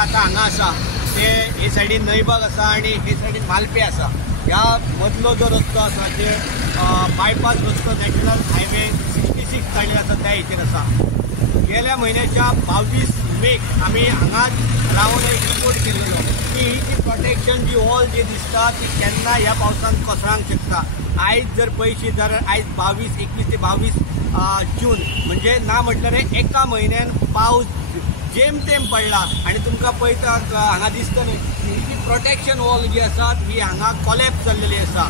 आता हांगा आसा ते हे सायडीन नईबाग आसा आणि हे सायडीन मालपे आसा. ह्या मदलो जो रस्तो आसा ते बायपास रस्तो नॅशनल हायवे 66 काडले आसा त्या हेचेर आसा. गेल्या म्हयन्याच्या 22 मेक आमी हांगाच रावन एक रिपोर्ट केल्लो की ही जी प्रोटेक्शन जी वॉल जी दिसता ती केन्ना ह्या पावसान कोसळांक शकता. आयज जर पळयशी जाल्यार आयज 21 ते 22 जून म्हणजे ना म्हटल्यार एका म्हयन्यान पावस जेम तेम पडला आणि तुमकां पळयता हांगा दिसतलें ही प्रोटेक्शन वॉल जी आसा ही हांगा कॉलॅप्स जाल्लेली आसा.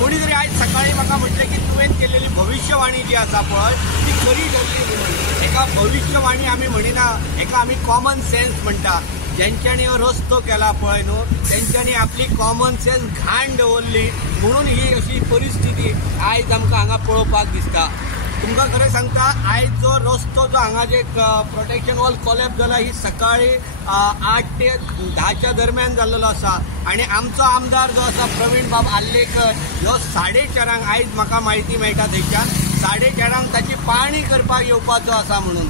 कोणी तरी आयज सकाळी म्हाका म्हटलें की तुवें केल्लेली भविष्यवाणी जी आसा पळय ती खरी जाल्ली म्हणून. एका भविष्यवाणी आमी म्हणिना, एका आमी कॉमन सेन्स म्हणटा. ज्यांच्यांनी हो रस्तो केला पळय न्हू तेंच्यांनी आपली कॉमन सेन्स घाण दवरली म्हणून ही अशी परिस्थिती आयज आमकां हांगा पळोवपाक दिसता. तुमकां खरें सांगता आयज जो रस्तो जो हांगा जे प्रोटेक्शन वॉल कॉलॅप्स जाला ही सकाळी 8 ते 10च्या दरम्यान जाल्लो आसा आणि आमचो आमदार जो आसा प्रवीण बाब आल्लेकर ह्यो 4:30 आयज म्हाका म्हायती मेळटा थंयच्यान 4:30 ताची पाहणी करपाक येवपाचो आसा म्हणून.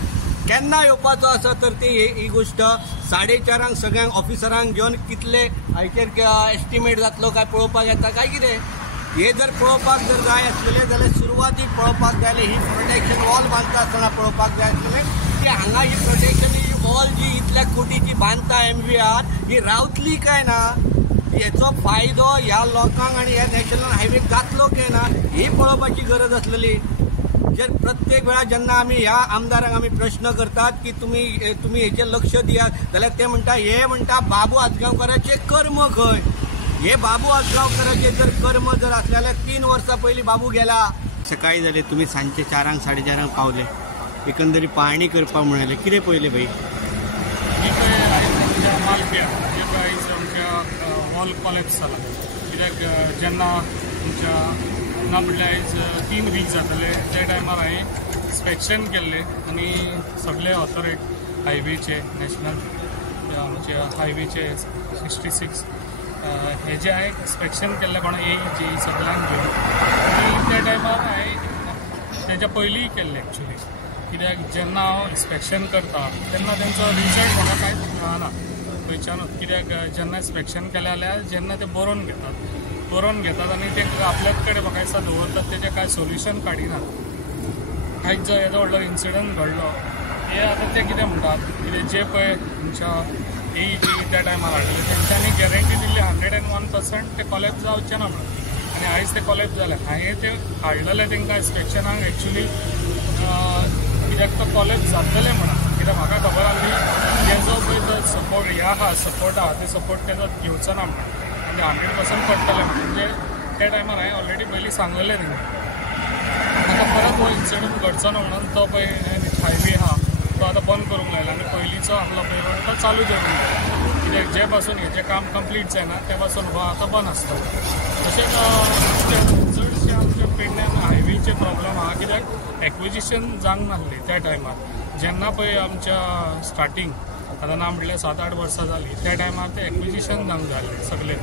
केन्ना येवपाचो आसा तर ती ही गोश्ट 4:30 सगळ्यांक ऑफिसरांक घेवन कितले हाचेर एस्टिमेट जातलो काय पळोवपाक येता काय कितें. हे जर पळोवपाक जर जाय आसलेले जाल्यार सुरवातीक पळोवपाक जाय ही प्रोटेक्शन वॉल बांदता आसतना पळोवपाक जाय आसलें की हांगा ही प्रोटेक्शन ही वॉल जी इतल्या कोटीची बांदता MVR ही रावतली काय ना, हेचो फायदो ह्या लोकांक आणि ह्या नॅशनल हायवेक जातलो काय ना ही पळोवपाची गरज आसलेली. जर प्रत्येक वेळा जेन्ना आमी ह्या आमदारांक आमी प्रश्न करतात की तुमी हेचेर लक्ष दियात जाल्यार ते म्हणटा बाबू आजगांवकाराचे कर्म खंय. हे बाबू आजगांवकाराचे जर कर्म जर असले जाल्यार 3 वर्सां पयलीं बाबू गेला. सकाळी जाले तुमी सांजचे 4 4:30 पावले एकंदरीत पाहणी करपाक म्हणाले कितें पळयलें भाई. मालप्या आयज आमच्या वॉल कॉलॅप्स जाला कित्याक जेन्ना आमच्या ना म्हणल्यार आयज 3 वीक जातले त्या टायमार हांवें इन्स्पेक्शन केल्लें आनी सगळे ऑथॉरिटी हायवेचे नॅशनल आमचे हायवेचे 66 हेजे हांवें इन्स्पेक्शन केल्लें कोणा AEG सगळ्यांक घेवन आनी त्या टायमार हांवें तेच्या पयलींय केल्लें एक्चुली कित्याक जेन्ना हांव इन्स्पेक्शन करता तेन्ना तेंचो रिजल्ट म्हाका कांयच मेळना खंयच्यानूच. कित्याक जेन्ना इन्स्पेक्शन केलें जाल्यार जेन्ना ते बरोवन घेतात आनी ते आपल्याच कडेन म्हाका दिसता दवरतात तेजें कांय सोल्युशन काडिनात. आयज जो येदो व्हडलो इन्सिडंट घडलो हे आतां ते कितें म्हणटात कितें जे पळय तुमच्या AEG त्या टायमार हाडले तेंच्यांनी गॅरंटी दिल्ली 101% ते कॉलॅप्स जावचें ना म्हणून आनी आयज ते कॉलॅप्स जाले. हांवें ते हाडलेले तेंकां इन्स्पेक्शनाक एक्चुली कित्याक तो कॉलॅप्स जातलें म्हणून कित्याक म्हाका खबर आसली तेजो पळय तो सपोर्ट हे आहा सपोर्ट आहा ते सपोर्ट तेजो घेवचो ना म्हणून आनी 100% पडटलें म्हणजे त्या टायमार हांवें ऑलरेडी पयलीं सांगलेलें तेंकां. म्हाका परत हो इन्सिडंट घडचो ना म्हणून तो पळय हायवे आहा तो आतां बंद करूंक लायला आनी पयलींचो आसलो पळय रोड तो चालू दवरूंक जाय कित्याक जे पासून हेजें काम कंप्लीट जायना त्या पासून हो आतां बंद आसता. तशेंच चडशे आमच्या पेडण्यान हायवेचे प्रॉब्लम आहा कित्याक एक्विजिशन जावंक नासली त्या टायमार जेन्ना पळय आमच्या स्टार्टींग आतां ना म्हणल्यार 7-8 वर्सां जालीं त्या टायमार ते एक्विजिशन जावंक जाय सगळे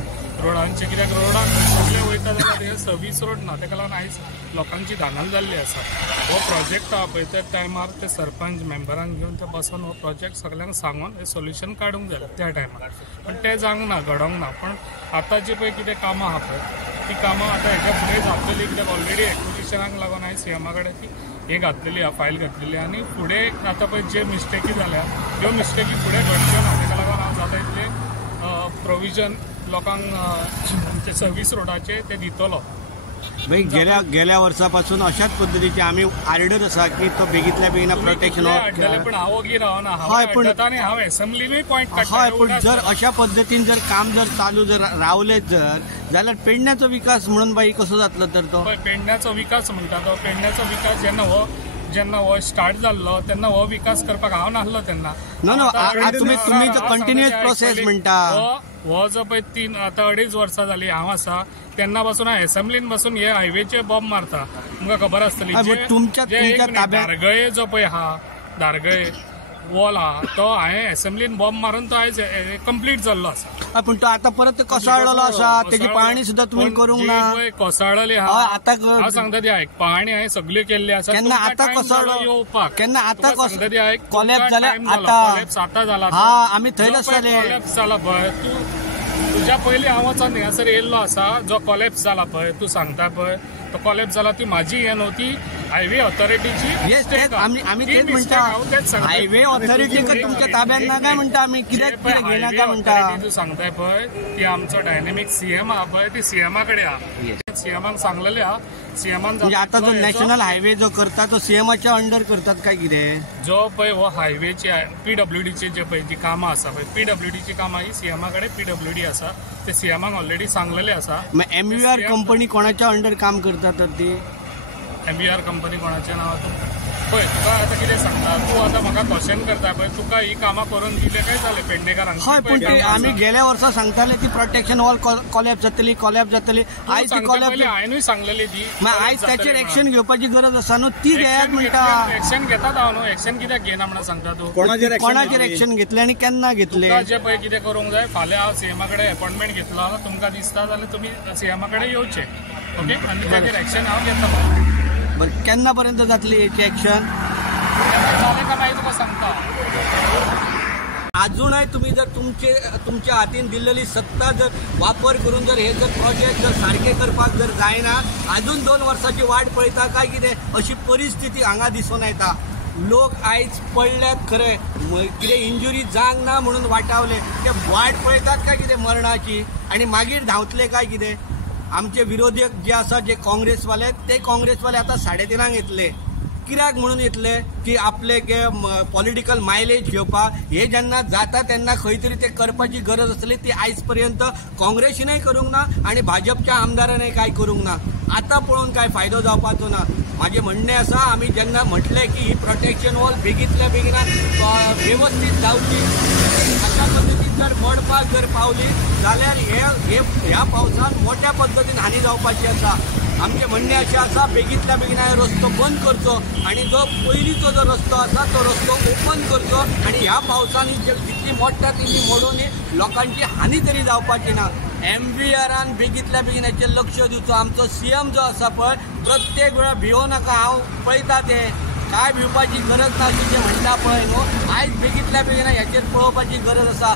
रोडांचे कित्याक रोडाक सगळे वयता जाल्यार ते सर्वीस रोड ना तेका लागून आयज लोकांची धांदल जाल्ली आसा. हो प्रोजेक्ट आहा पळय त्या टायमार ते सरपंच मेंबरांक घेवन ते बसून हो प्रोजेक्ट सगळ्यांक सांगून हे सोल्युशन काडूंक जाय त्या टायमार पण ते जावंक ना घडोंक ना. पण आतां जी पळय कितें कामां आहा पळय ती कामां आतां हेच्या फुडें जातली कित्याक ऑलरेडी एक्विजिशनाक लागून हांवें CMA कडेन ती हे घातलेली आहा फायल घातलेली आनी फुडें आतां पळय जे मिस्टेकी जाल्या ह्यो मिस्टेकी फुडें घडच्यो ना तेका लागून हांव जाता तितलें प्रोविजन लोकांक सर्वीस रोडाचे ते दितलो. भाई गेल्या वर्सापासून अशाच पद्धतीचे आम्ही आर्डर आसा की तो बेगीतल्या बेगीन प्रोटेक्शन पण हांव ओगी रावना हांव एसेंब्लीनूय पॉयंट हय पण जर अशा पद्धतीन जर काम जर चालू जर रावले जाल्यार पेडण्याचो विकास म्हणून बाई कसो जातलो तर तो पेडण्याचो विकास म्हणटा तो पेडण्याचो विकास जेन्ना हो स्टार्ट जाल्लो तेन्ना हो विकास करपाक हांव नासलो तेन्ना तुम्ही कंटिन्युअस प्रोसेस म्हणटा हो जो पळय 3 आतां 2.5 वर्सां जालीं हांव आसा तेन्ना पासून हांव एसेंब्लीन बसून हे हायवेचे बॉम्ब मारता तुमकां खबर आसतली तुमच्या धारगळे जो पळय आहा धारगळे वॉल आहा तो हांवें असेंब्लीन बॉम्ब मारून तो आयज कंप्लीट जाल्लो आसा. पण तो आता परत कोसळलेलो आसा, त्याची पाहणी सुद्धा तुम्ही करूंक ना. कोसळलेली हय, आहा आता हांव सांगता ती आयक पाहणी हांवें सगळी केल्ली आसा. केन्ना तुमकां आता time कोसळलो? जालो येवपाक. केन्ना आता सांगता ती आयक collapse जाल्या आता आता. collapse आता जाला. हा, आम्ही थंय आसतले. कॉलेप्स जाला पळय तुझ्या पयलीं हांव वचोन हांगासर येयल्लो आसा. जो कॉलेप्स जाला पळय तूं सांगता पळय तो कॉलेप्स जाला ती म्हाजी हे नव्हती, हायवे ऑथॉरिटीची येस आम्ही तेच म्हणता. हायवे ऑथॉरिटी तुमच्या ताब्यात ना काय म्हणता आम्ही, कित्याक घेना काय म्हणता. तू सांगताय पळय ती आमचो डायनेमिक सीएम आहा पळय ती सीएमाकडे आहा. सीएमाक सांगलेले आहा. सीएमान म्हणजे आता जो नॅशनल हायवे जो करता तो सीएमच्या अंडर करतात काय कितें. जो पळय हो हायवेची पीडब्ल्यूडीची जे पळय जी कामां आसा पळय पीडब्ल्यूडीची कामां ही सीएमाकडे पीडब्ल्यूडी आसा. ते सीएमाक ऑलरेडी सांगलेले आसा. एमव्हीआर कंपनी कोणाच्या अंडर काम करता तर ती. एमव्हीआर कंपनी कोणाच्या नांवातून पळय तुका आतां कितें सांगता तूं आतां म्हाका क्वेश्चन करता पळय तुका ही कामां करून दिले काय जाले पेडणेकारांक. हय पण ते आम्ही गेल्या वर्सा सांगताले ती प्रोटेक्शन वॉल कॉलॅप्स जातली आयज ती कॉलॅप्स. हांवेंय सांगलेली ती आयज त्याचेर एक्शन घेवपाची गरज आसा न्हू, ती घेयात म्हणटा. एक्शन घेतात हांव न्हू, एक्शन कित्याक घेना म्हणून सांगता तूं. कोणाचेर एक्शन घेतले आणि केन्ना घेतले. जे पळय कितें करूंक जाय फाल्यां हांव सीएमाकडे अपॉइंटमेंट घेतलो तुमकां दिसता जाल्यार तुमी सीएमाकडे येवचे. ओके आनी ताचेर एक्शन हांव घेता. बरं केन्ना पर्यंत जातली याची एक्शन जालें काय मागीर तुका सांगता. अजूनही तुम्ही जर तुमच्या हातीन दिलेली सत्ता जर वापर करून जर हे जर प्रोजेक्ट जर सारखे करपाक जर जायना अजून 2 वर्साची वाट पळयता काय कितें अशी परिस्थिती हांगा दिसून येता. लोक आयज पडल्यात खरे, कितें इंजुरी जावंक ना म्हणून वाटावले ते वाट पळयतात काय कितें मरणाची आणि मागीर धांवतले काय कितें. आमचे विरोधक जे आसा जे काँग्रेसवाले ते काँग्रेसवाले आता 3:30 येतले. कित्याक म्हणून येतले की आपले पॉलिटिकल मायलेज घेवपाक हे जेन्ना जाता तेन्ना खंय तरी ते करपाची गरज आसली ती आयज पर्यंत काँग्रेसीनय करूंक ना आणि भाजपच्या आमदारांनी काय करूंक ना. आता पळोवन काय फायदो जावपाचो ना. माझे म्हणणे आसा आम्ही जेन्ना म्हटले की ही प्रोटेक्शन वॉल बेगीतल्या बेगिना व्यवस्थित जावची अशा पद्दतीन जर मोडपाक जर पावली जाल्यार ह्या पावसान मोठ्या पद्दतीन हानी जावपाची आसा. आमचे म्हणणे असे आसा बेगीतल्या बेगिना हे रस्तो बंद करचो आणि जो पयलींचो जो रस्तो आसा तो रस्तो ओपन करचो आणि ह्या पावसांनी जितली मोडटा तितली मोडून लोकांची हानी तरी जावपाची ना. एमव्हीआरान बेगीतल्या बेगिनाचेर लक्ष दिवचो. आमचो सीएम जो आसा पळय प्रत्येक वेळा भिवो नाका, हांव पळयता ते काय भिवपाची गरज ना अशी जे म्हणटा पळय न्हू, आयज बेगीतल्या बेगिना ह्याचेर पळोवपाची गरज आसा.